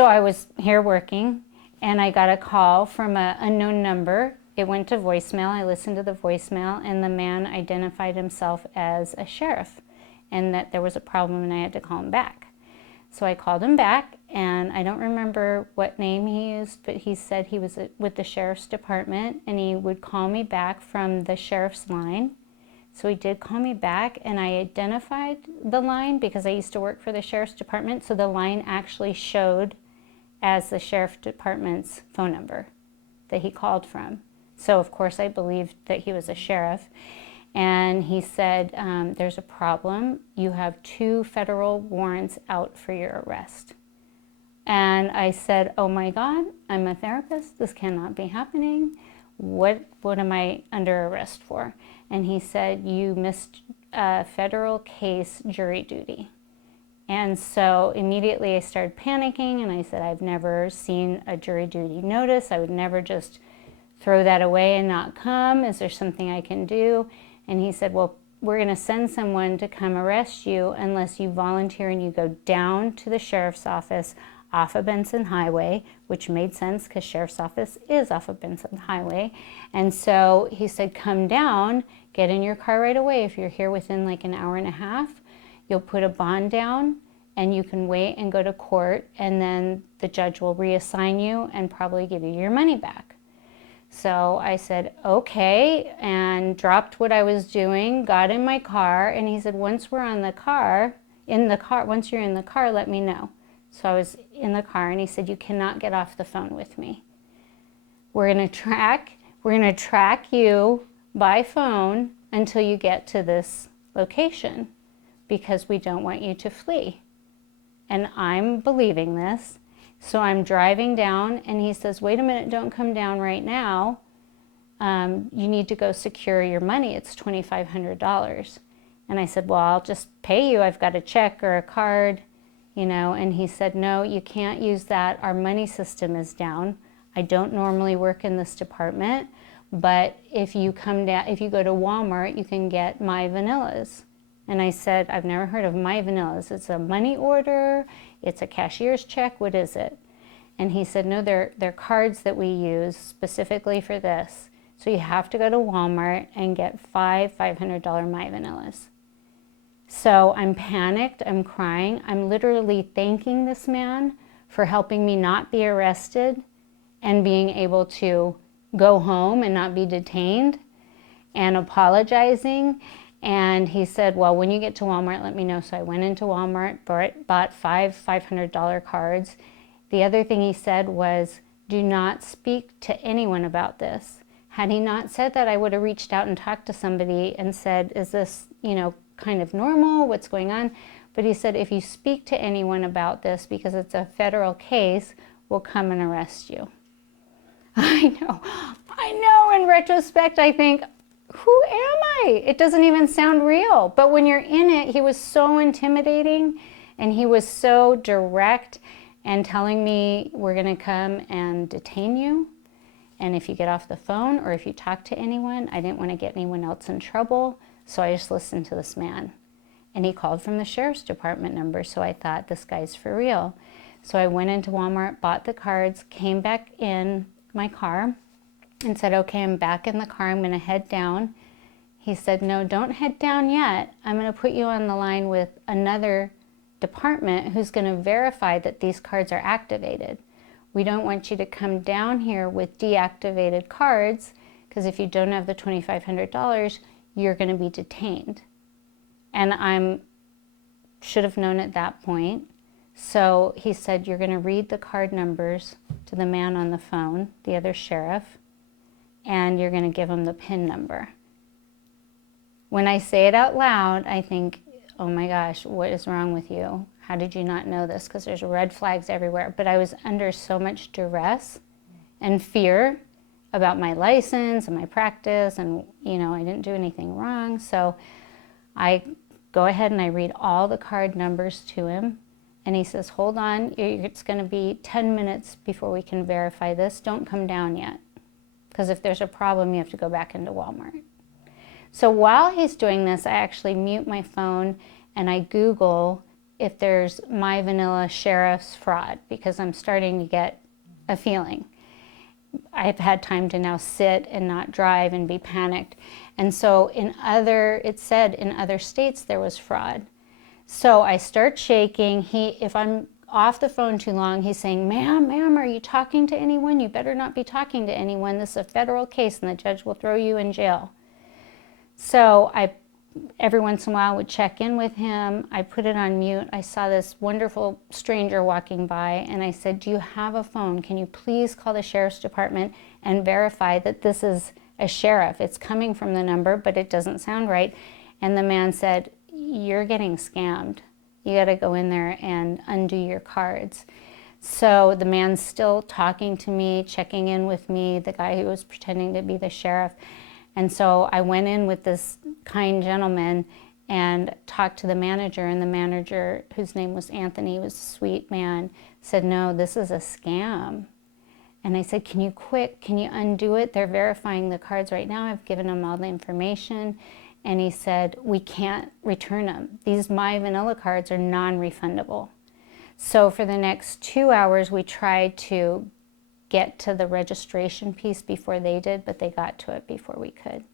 So I was here working, and I got a call from an unknown number. It went to voicemail. I listened to the voicemail, and the man identified himself as a sheriff and that there was a problem and I had to call him back. So I called him back, and I don't remember what name he used, but he said he was with the sheriff's department and he would call me back from the sheriff's line. So he did call me back, and I identified the line because I used to work for the sheriff's department, so the line actually showed as the sheriff's department's phone number that he called from. So of course I believed that he was a sheriff. And he said, there's a problem. You have 2 federal warrants out for your arrest. And I said, oh my God, I'm a therapist. This cannot be happening. What am I under arrest for? And he said, you missed a federal case jury duty. And so immediately I started panicking, and I said, I've never seen a jury duty notice. I would never just throw that away and not come. Is there something I can do? And he said, well, we're going to send someone to come arrest you unless you volunteer and you go down to the sheriff's office off of Benson Highway, which made sense because sheriff's office is off of Benson Highway. And so he said, come down, get in your car right away. If you're here within like an hour and a half, you'll put a bond down and you can wait and go to court, and then the judge will reassign you and probably give you your money back. So I said, okay, and dropped what I was doing, got in my car, and he said, once you're in the car, let me know. So I was in the car, and he said, you cannot get off the phone with me. We're gonna track you by phone until you get to this location because we don't want you to flee. And I'm believing this. So I'm driving down, and he says, wait a minute, don't come down right now. You need to go secure your money. It's $2,500. And I said, well, I'll just pay you. I've got a check or a card, you know. And he said, no, you can't use that. Our money system is down. I don't normally work in this department, but if you go to Walmart, you can get My Vanillas. And I said, I've never heard of My Vanillas. It's a money order. It's a cashier's check. What is it? And he said, no, they're cards that we use specifically for this. So you have to go to Walmart and get 5 $500 My Vanillas. So I'm panicked. I'm crying. I'm literally thanking this man for helping me not be arrested and being able to go home and not be detained, and apologizing. And he said, well, when you get to Walmart, let me know. So I went into Walmart, bought 5 $500 cards. The other thing he said was, do not speak to anyone about this. Had he not said that, I would have reached out and talked to somebody and said, is this, kind of normal? What's going on? But he said, if you speak to anyone about this, because it's a federal case, we'll come and arrest you. I know, in retrospect, I think, who am I? It doesn't even sound real. But when you're in it, he was so intimidating, and he was so direct and telling me, we're going to come and detain you. And if you get off the phone or if you talk to anyone, I didn't want to get anyone else in trouble. So I just listened to this man. And he called from the sheriff's department number. So I thought, this guy's for real. So I went into Walmart, bought the cards, came back in my car, and said, okay, I'm back in the car, I'm going to head down. He said, no, don't head down yet. I'm going to put you on the line with another department who's going to verify that these cards are activated. We don't want you to come down here with deactivated cards, because if you don't have the $2,500, you're going to be detained. And I should have known at that point. So he said, you're going to read the card numbers to the man on the phone, the other sheriff, and you're going to give him the PIN number. When I say it out loud, I think, oh my gosh, what is wrong with you? How did you not know this? Because there's red flags everywhere. But I was under so much duress and fear about my license and my practice, and I didn't do anything wrong. So I go ahead and I read all the card numbers to him. And he says, hold on, it's going to be 10 minutes before we can verify this. Don't come down yet. Because if there's a problem, you have to go back into Walmart. So while he's doing this, I actually mute my phone and I Google if there's My Vanilla Sheriff's fraud, because I'm starting to get a feeling. I've had time to now sit and not drive and be panicked. And so it said in other states there was fraud. So I start shaking. If I'm off the phone too long, he's saying, ma'am, are you talking to anyone? You better not be talking to anyone. This is a federal case and the judge will throw you in jail. So every once in a while would check in with him. I put it on mute. I saw this wonderful stranger walking by and I said, do you have a phone? Can you please call the sheriff's department and verify that this is a sheriff? It's coming from the number, but it doesn't sound right. And the man said, you're getting scammed. You got to go in there and undo your cards. So the man's still talking to me, checking in with me, the guy who was pretending to be the sheriff. And so I went in with this kind gentleman and talked to the manager, and the manager, whose name was Anthony, was a sweet man, said, no, this is a scam. And I said, can you undo it? They're verifying the cards right now. I've given them all the information. And he said, we can't return them. These My Vanilla cards are non-refundable. So for the next 2 hours, we tried to get to the registration piece before they did, but they got to it before we could.